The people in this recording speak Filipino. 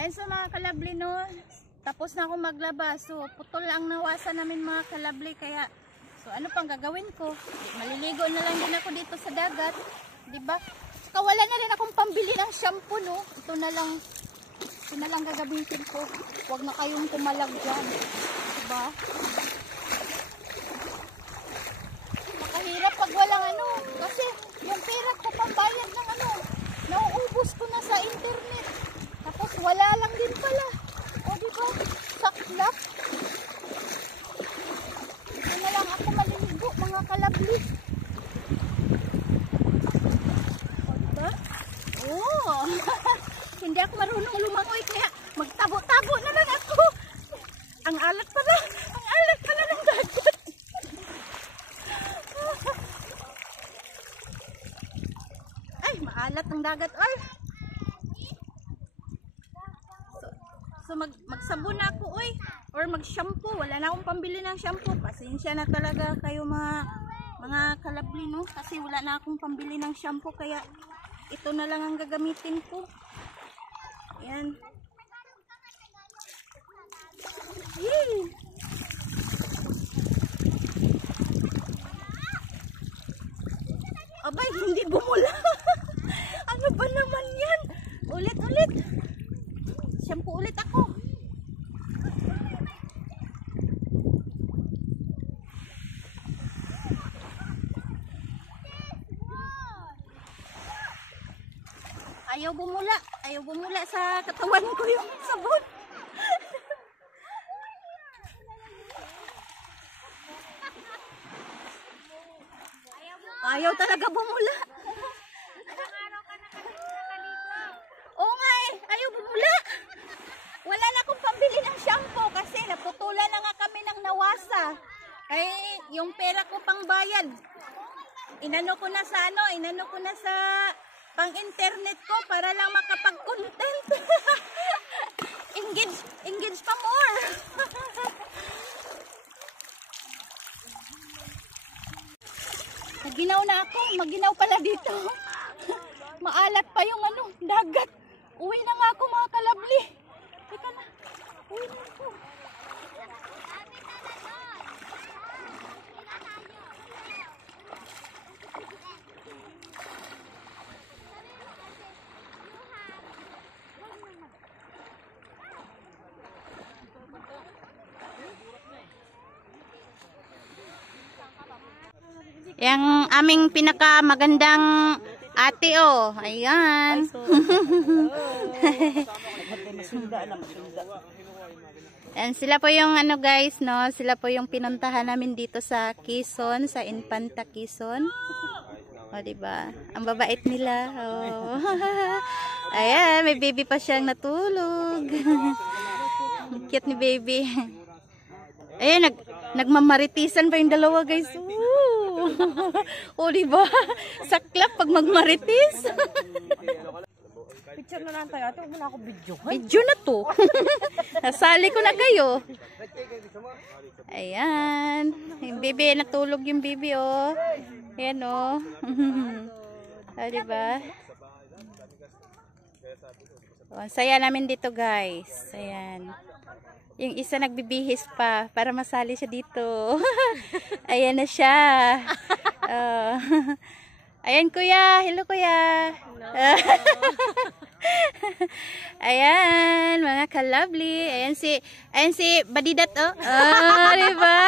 Ayun sa mga kalabli, no, tapos na ako maglaba. So putol ang nawasan namin mga kalabli. Kaya so ano pang gagawin ko? Maliligo na lang din ako dito sa dagat, diba? Saka wala na rin akong pambili ng shampoo, no. Ito na lang gagamitin ko. Huwag na kayong tumalag dyan, diba? Nakahirap pag walang ano, kasi yung pera ko pambayad ng ano, nauubos ko na sa internet. Tapos wala lang din pala. O diba? Saklap. Ito na lang ako maliligo mga kalabli. O diba? Oh! Hindi ako marunong lumangoy kaya magtabo-tabo na lang ako. Ang alat pala. Ang alat pala ng dagat. Ay, maalat ng dagat. Ay! So magsabon na ako, oy, or mag-shampoo. Wala na akong pambili ng shampoo. Pasensya na talaga kayo mga kalabli, no? Kasi wala na akong pambili ng shampoo kaya ito na lang ang gagamitin ko. Ayan. Yay! Abay, hindi bumula. Ano ba naman yan? Ulit-ulit. Shampoo ulit ako. Ayaw bumula. Ayaw bumula sa katawan ko yung sabon. Ayaw talaga bumula. Oo nga eh. Ayaw bumula. Wala na akong pambili ng shampoo kasi naputulan na nga kami ng nawasa. Ay, yung pera ko pang bayad. Inano ko na sa pang-internet ko para lang makapag-content. engage pa more. Maginaw na ako. Maginaw pala dito. Maalat pa yung ano, dagat. Uwi na nga ako mga kalabli. Teka na. Uwi na ako. Yang aming pinakamagandang ate, oh. Ayan. And sila po yung ano guys, no? Sila po yung pinuntahan namin dito sa Quezon, sa Infanta Quezon. O, diba? Ang babait nila. Oh. Ayan, may baby pa siyang natulog. Cute ni baby. Ayan, nagmamaritisan pa yung dalawa guys. O, diba? Saklap pag magmaritis. Picture na lang tayo. Ito muna ako video. Video na to. Nasali ko na kayo. Ayan. Yung baby, natulog yung baby, oh. Ayan, oh. O, diba? O, saya namin dito, guys. Ayan. Yung isa nagbibihis pa para masali siya dito. Ayan na siya. Oh. Ayan kuya. Hello kuya. Hello. Ayan mga kalabli. Ayan si Badidat, oh. Oh, diba?